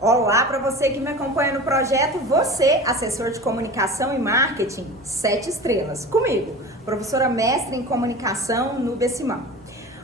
Olá para você que me acompanha no projeto Você, assessor de comunicação e marketing 7 estrelas. Comigo, professora mestre em comunicação Núbia Simão.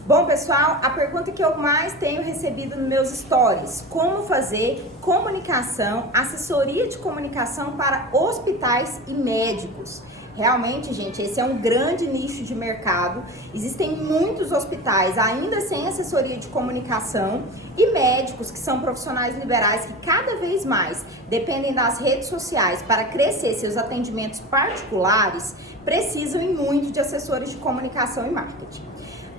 Bom, pessoal, a pergunta que eu mais tenho recebido nos meus stories: como fazer comunicação, assessoria de comunicação para hospitais e médicos? Realmente, gente, esse é um grande nicho de mercado. Existem muitos hospitais ainda sem assessoria de comunicação e médicos que são profissionais liberais que cada vez mais dependem das redes sociais para crescer seus atendimentos particulares, precisam e muito de assessores de comunicação e marketing.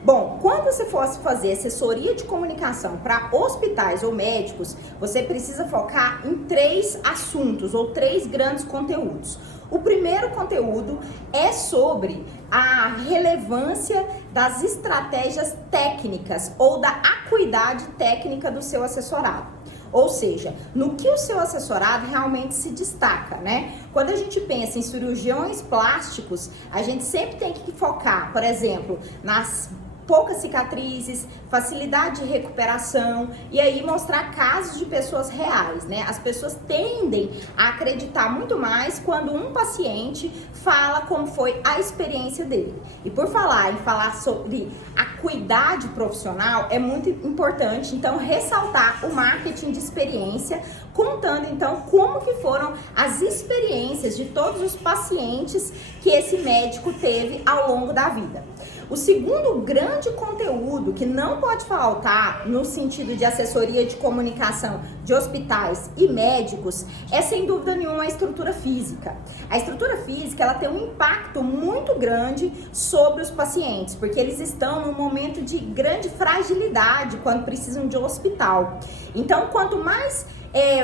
Bom, quando você fosse fazer assessoria de comunicação para hospitais ou médicos, você precisa focar em 3 assuntos ou 3 grandes conteúdos. O primeiro conteúdo é sobre a relevância das estratégias técnicas ou da acuidade técnica do seu assessorado. Ou seja, no que o seu assessorado realmente se destaca, né? Quando a gente pensa em cirurgiões plásticos, a gente sempre tem que focar, por exemplo, nas poucas cicatrizes, facilidade de recuperação e aí mostrar casos de pessoas reais, né? As pessoas tendem a acreditar muito mais quando um paciente fala como foi a experiência dele. E por falar sobre acuidade profissional, é muito importante, então, ressaltar o marketing de experiência, contando, então, como que foram as experiências de todos os pacientes que esse médico teve ao longo da vida. O segundo grande conteúdo que não pode faltar no sentido de assessoria de comunicação de hospitais e médicos é, sem dúvida nenhuma, a estrutura física. A estrutura física, ela tem um impacto muito grande sobre os pacientes, porque eles estão num momento de grande fragilidade quando precisam de um hospital. Então, quanto mais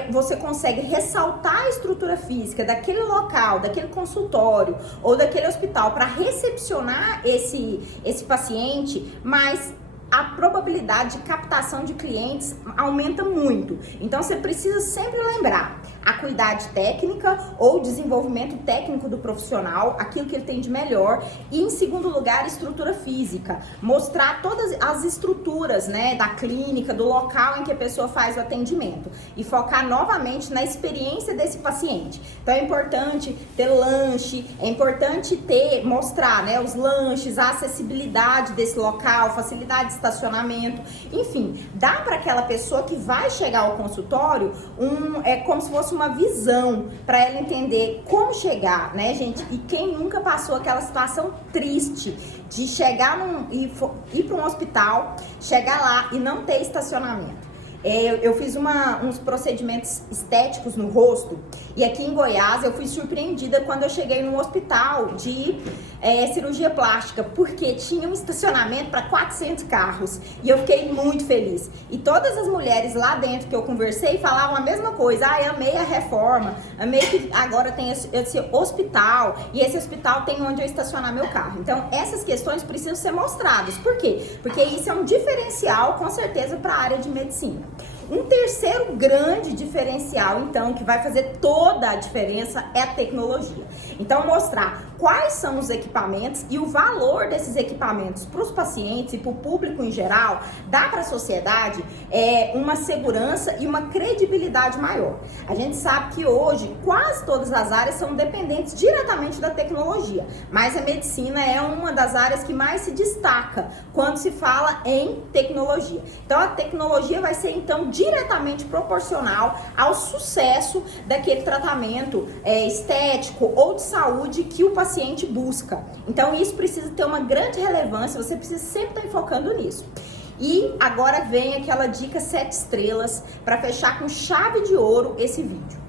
você consegue ressaltar a estrutura física daquele local, daquele consultório ou daquele hospital para recepcionar esse paciente, mas a probabilidade de captação de clientes aumenta muito. Então você precisa sempre lembrar: acuidade técnica ou desenvolvimento técnico do profissional, aquilo que ele tem de melhor, e em segundo lugar, estrutura física, mostrar todas as estruturas, né, da clínica, do local em que a pessoa faz o atendimento e focar novamente na experiência desse paciente. Então é importante ter lanche, é importante mostrar, né, os lanches, a acessibilidade desse local, facilidade de estacionamento, enfim, dá para aquela pessoa que vai chegar ao consultório como se fosse uma visão para ela entender como chegar, né, gente? E quem nunca passou aquela situação triste de chegar ir para um hospital, chegar lá e não ter estacionamento? Eu fiz uns procedimentos estéticos no rosto e aqui em Goiás eu fui surpreendida quando eu cheguei num hospital de cirurgia plástica, porque tinha um estacionamento para 400 carros e eu fiquei muito feliz. E todas as mulheres lá dentro que eu conversei falavam a mesma coisa: amei a reforma, amei que agora tem esse hospital e esse hospital tem onde eu estacionar meu carro. Então essas questões precisam ser mostradas. Por quê? Porque isso é um diferencial com certeza para a área de medicina. Um terceiro grande diferencial, então, que vai fazer toda a diferença é a tecnologia. Então, mostrar quais são os equipamentos e o valor desses equipamentos para os pacientes e para o público em geral, dá para a sociedade uma segurança e uma credibilidade maior. A gente sabe que hoje quase todas as áreas são dependentes diretamente da tecnologia, mas a medicina é uma das áreas que mais se destaca quando se fala em tecnologia. Então, a tecnologia vai ser, então, diretamente proporcional ao sucesso daquele tratamento estético ou de saúde que o paciente busca. Então isso precisa ter uma grande relevância, você precisa sempre estar focando nisso. E agora vem aquela dica 7 estrelas para fechar com chave de ouro esse vídeo.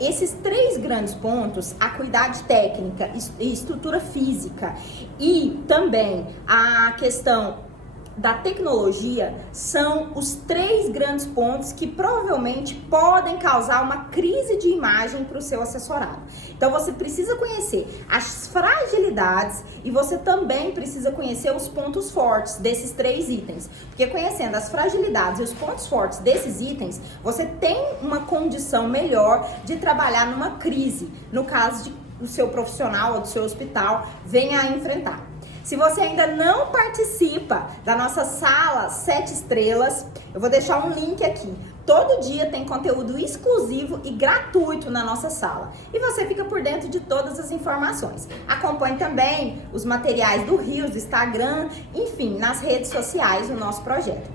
Esses 3 grandes pontos, acuidade técnica, estrutura física e também a questão da tecnologia, são os 3 grandes pontos que provavelmente podem causar uma crise de imagem para o seu assessorado. Então você precisa conhecer as fragilidades e você também precisa conhecer os pontos fortes desses 3 itens, porque conhecendo as fragilidades e os pontos fortes desses itens, você tem uma condição melhor de trabalhar numa crise, no caso de o seu profissional ou do seu hospital venha a enfrentar. Se você ainda não participa da nossa sala 7 estrelas, eu vou deixar um link aqui. Todo dia tem conteúdo exclusivo e gratuito na nossa sala. E você fica por dentro de todas as informações. Acompanhe também os materiais do Reels, do Instagram, enfim, nas redes sociais do nosso projeto,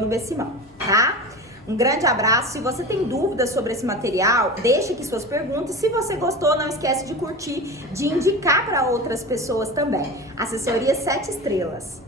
@nubessimão, tá? Um grande abraço. Se você tem dúvidas sobre esse material, deixe aqui suas perguntas. Se você gostou, não esquece de curtir, de indicar para outras pessoas também. Assessoria 7 estrelas.